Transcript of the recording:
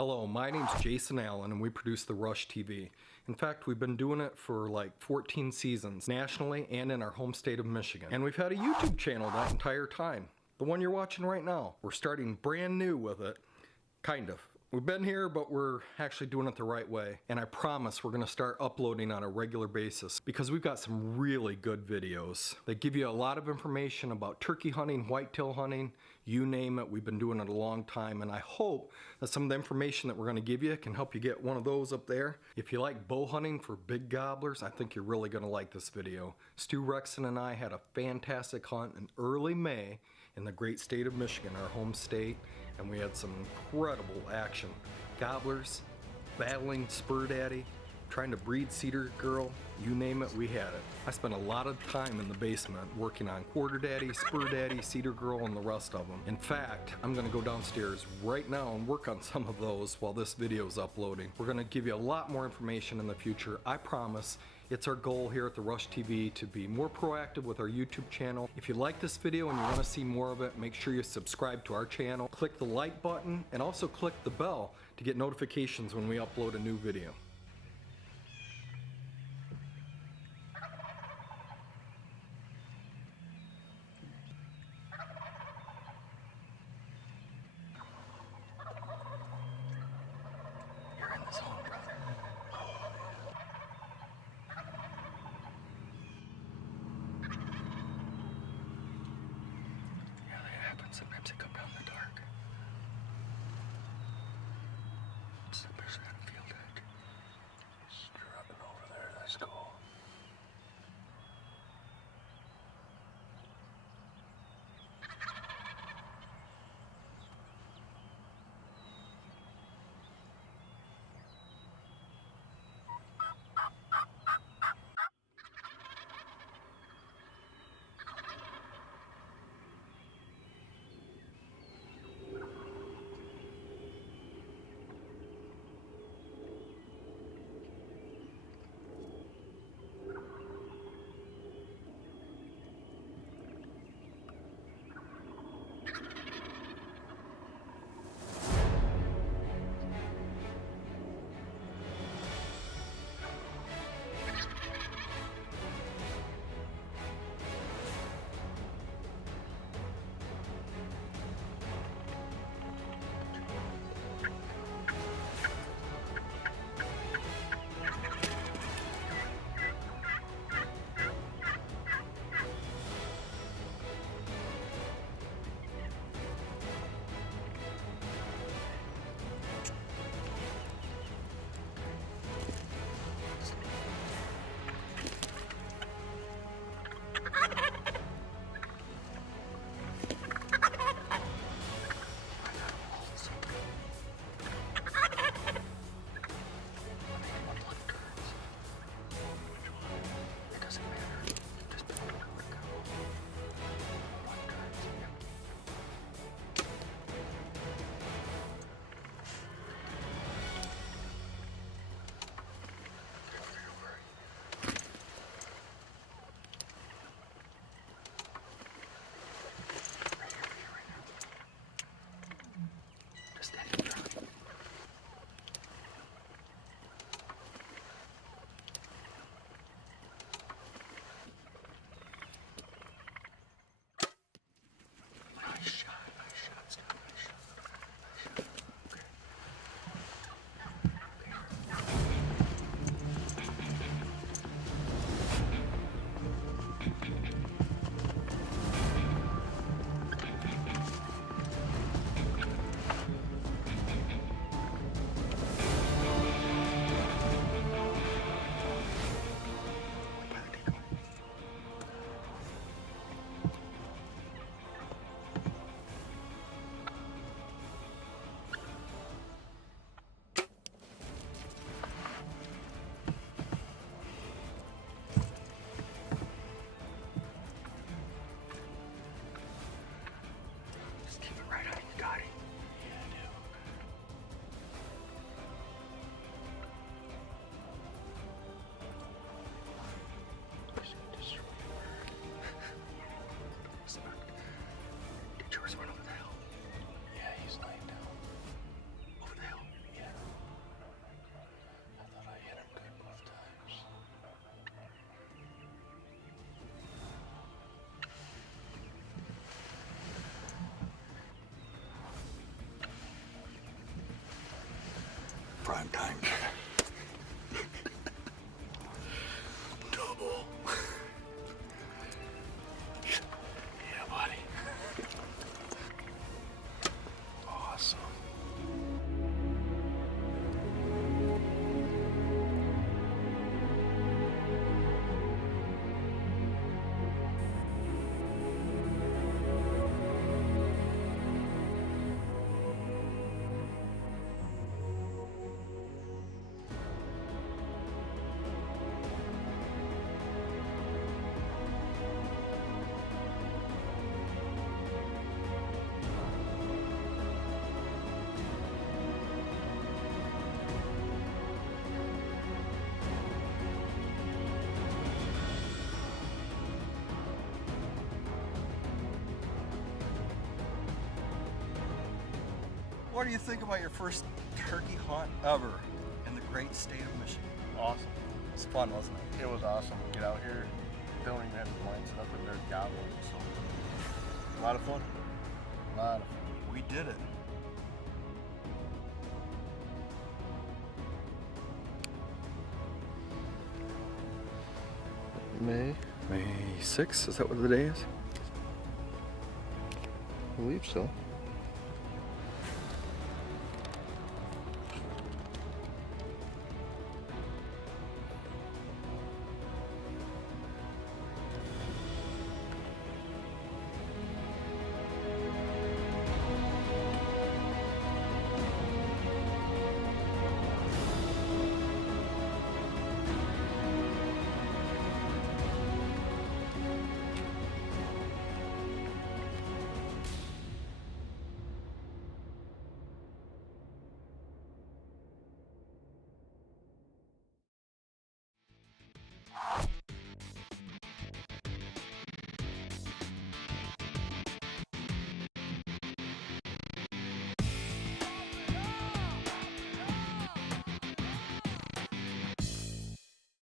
Hello, my name's Jason Allen and we produce the Rush TV. In fact, we've been doing it for like 14 seasons nationally and in our home state of Michigan. And we've had a YouTube channel that entire time. The one you're watching right now. We're starting brand new with it. Kind of. We've been here, but we're actually doing it the right way. And I promise we're going to start uploading on a regular basis because we've got some really good videos that give you a lot of information about turkey hunting, whitetail hunting, you name it. We've been doing it a long time, and I hope that some of the information that we're going to give you can help you get one of those up there. If you like bow hunting for big gobblers, I think you're really going to like this video. Stu Rexon and I had a fantastic hunt in early May in the great state of Michigan, our home state, and we had some incredible action. Gobblers, battling spur daddy, trying to breed cedar girl, you name it, we had it. I spent a lot of time in the basement working on quarter daddy, spur daddy, cedar girl, and the rest of them. In fact, I'm gonna go downstairs right now and work on some of those while this video is uploading. We're gonna give you a lot more information in the future, I promise. It's our goal here at the Rush TV to be more proactive with our YouTube channel. If you like this video and you want to see more of it, make sure you subscribe to our channel. Click the like button and also click the bell to get notifications when we upload a new video. You're in the zone, brother. Sometimes they come down in the dark. Especially on a field edge. time. Double. Yeah, buddy. Awesome. What do you think about your first turkey hunt ever in the great state of Michigan? Awesome. It was fun, wasn't it? It was awesome. Get out here, don't even have the blinds up and they're gobbling. So a lot of fun. A lot of fun. We did it. May 6th, is that what the day is? I believe so.